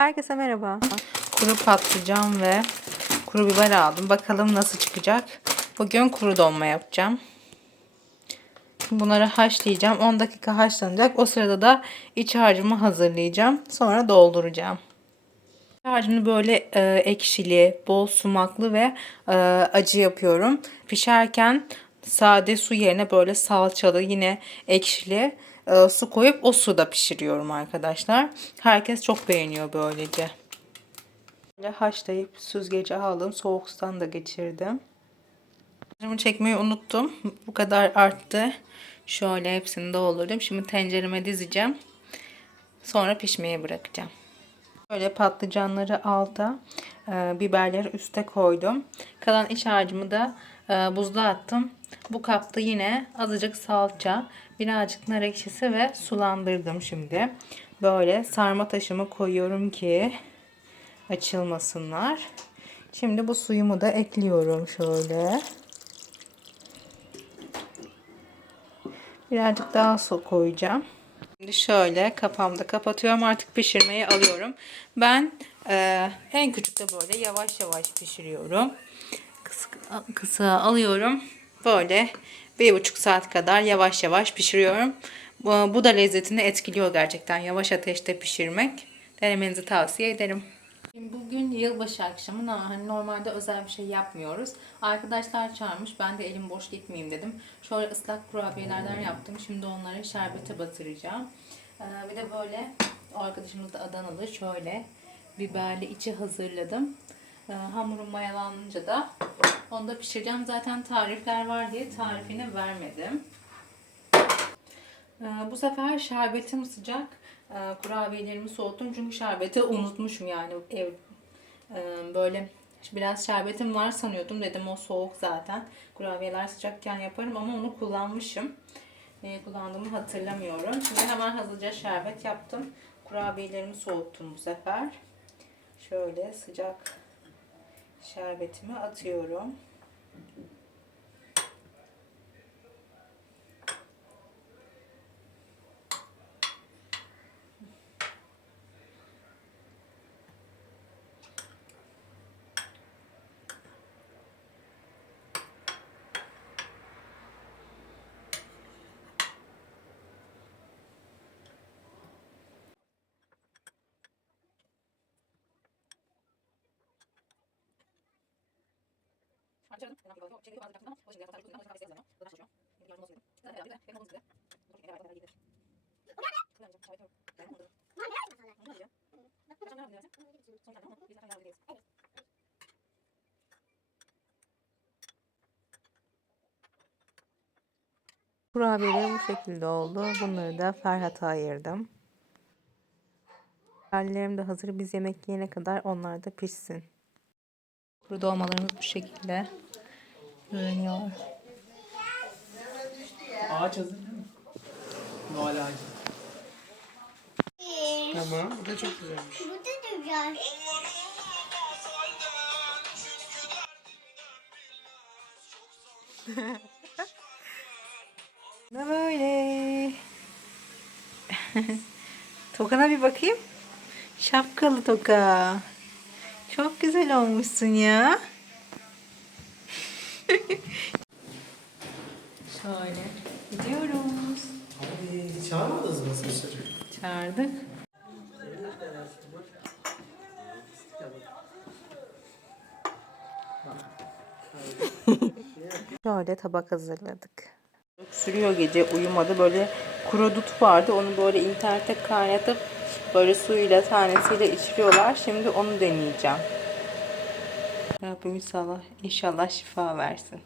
Herkese merhaba. Kuru patlıcan ve kuru biber aldım. Bakalım nasıl çıkacak. Bugün kuru dolma yapacağım. Bunları haşlayacağım. 10 dakika haşlanacak. O sırada da iç harcımı hazırlayacağım. Sonra dolduracağım. Harcını böyle e, ekşili, bol sumaklı ve e, acı yapıyorum. Pişerken sade su yerine böyle salçalı yine ekşili e, su koyup o suda pişiriyorum arkadaşlar. Herkes çok beğeniyor böylece. Böyle haşlayıp süzgece aldım. Soğuk sudan da geçirdim. Tenceremi çekmeyi unuttum. Bu kadar arttı. Şöyle hepsini doldurdum. Şimdi tencereme dizeceğim. Sonra pişmeye bırakacağım. Böyle patlıcanları alta, e, biberleri üste koydum. Kalan iç harcımı da e, buzluğa attım. Bu kapta yine azıcık salça, birazcık nar ekşisi ve sulandırdım şimdi. Böyle sarma taşımı koyuyorum ki açılmasınlar. Şimdi bu suyumu da ekliyorum şöyle. Birazcık daha su koyacağım. Şimdi şöyle kafamda kapatıyorum. Artık pişirmeye alıyorum. Ben e, en küçükte böyle yavaş yavaş pişiriyorum. Kısa, kısa alıyorum. Böyle bir buçuk saat kadar yavaş yavaş pişiriyorum. Bu, bu da lezzetini etkiliyor gerçekten. Yavaş ateşte pişirmek. Denemenizi tavsiye ederim. Bugün yılbaşı akşamı hani normalde özel bir şey yapmıyoruz. Arkadaşlar çağırmış. Ben de elim boş gitmeyeyim dedim. Şöyle ıslak kurabiyelerden yaptım. Şimdi onları şerbete batıracağım. Ee, bir de böyle arkadaşımız da Adanalı. Şöyle biberli içi hazırladım. Ee, hamurum mayalanınca da onu da pişireceğim. Zaten tarifler var diye tarifini vermedim. Ee, bu sefer şerbetim sıcak. Ee, kurabiyelerimi soğuttum çünkü şerbeti unutmuşum yani ev e, böyle biraz şerbetim var sanıyordum. Dedim o soğuk zaten. Kurabiyeler sıcakken yaparım ama onu kullanmışım. Neyi kullandığımı hatırlamıyorum. Şimdi hemen hızlıca şerbet yaptım. Kurabiyelerimi soğuttum bu sefer. Şöyle sıcak şerbetimi atıyorum Kurabiyeler bu şekilde oldu. Bunları da Ferhat'a ayırdım. Hallerim de hazır. Biz yemek yiyene kadar onlar da pişsin. Kuru dolmalarımız bu şekilde görünüyor. Ağaç hazır değil mi? Noel ağacı. Tamam, bu da çok güzelmiş. Bu da güzel. Ne böyle? Tokana bir bakayım. Şapkalı toka. Çok güzel olmuşsun ya. Şöyle gidiyoruz. Abi çağırmadınız mı saçları? Çağırdık. Şöyle tabak hazırladık. Sürüyor gece uyumadı. Böyle kuru dut vardı. Onu böyle internette kaynatıp böyle suyuyla tanesiyle içiriyorlar. Şimdi onu deneyeceğim. Rabbim inşallah, inşallah şifa versin.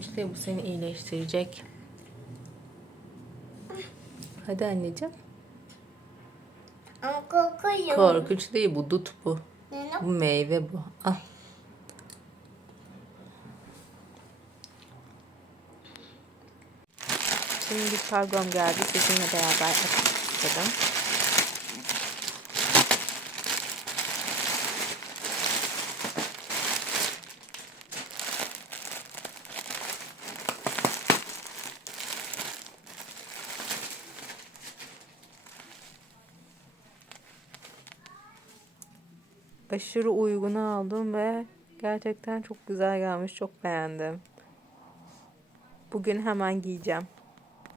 İşte bu seni iyileştirecek. Hadi anneciğim. Ama kokuyor. Korkunç değil bu dut bu. Bu meyve bu. Al. Şimdi bir kargom geldi. Sizinle beraber açalım. aşırı uyguna aldım ve gerçekten çok güzel gelmiş. Çok beğendim. Bugün hemen giyeceğim.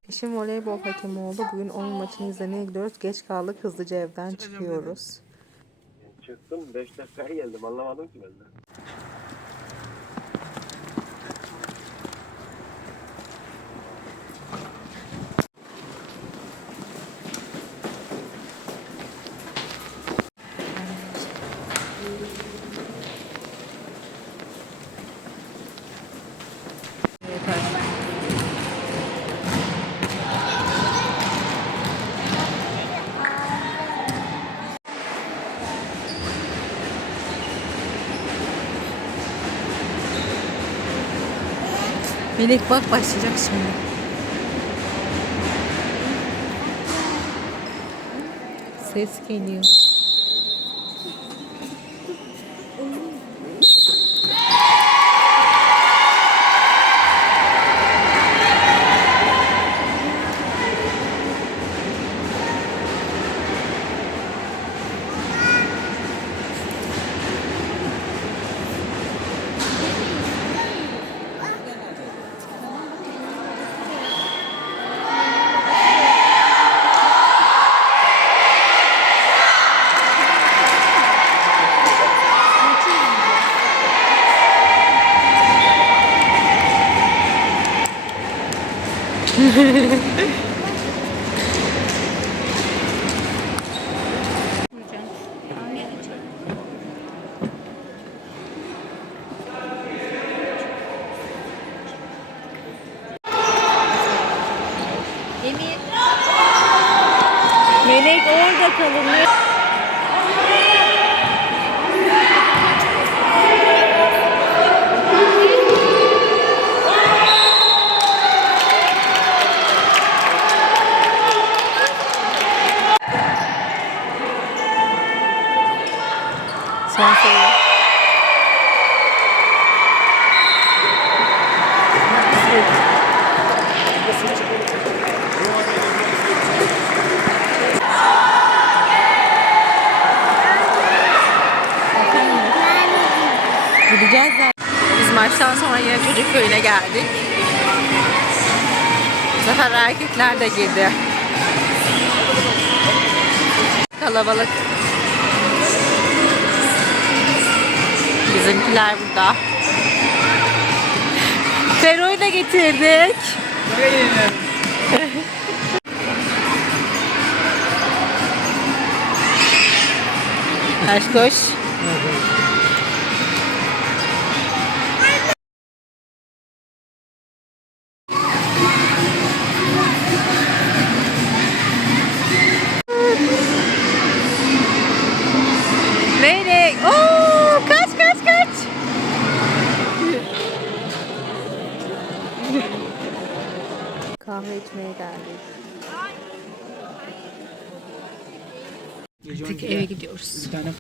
Eşim voleybol hakemi oldu. Bugün onun maçını izlemeye gidiyoruz. Geç kaldık. Hızlıca evden çıkıyoruz. Çıktım 5 dakikaya geldim anlamadım ki ben de. Melek bak başlayacak şimdi. Ses geliyor. Melek orada kalın. Son soru. Gideceğiz zaten. Biz maçtan sonra yine çocuk köyüne geldik. Bu sefer erkekler de girdi. Kalabalık. Bizimkiler burada. Fero'yu da getirdik. Aşk koş. Melek. Oo, Kahve içmeye geldik. Artık 12'de eve gidiyoruz. Bir tane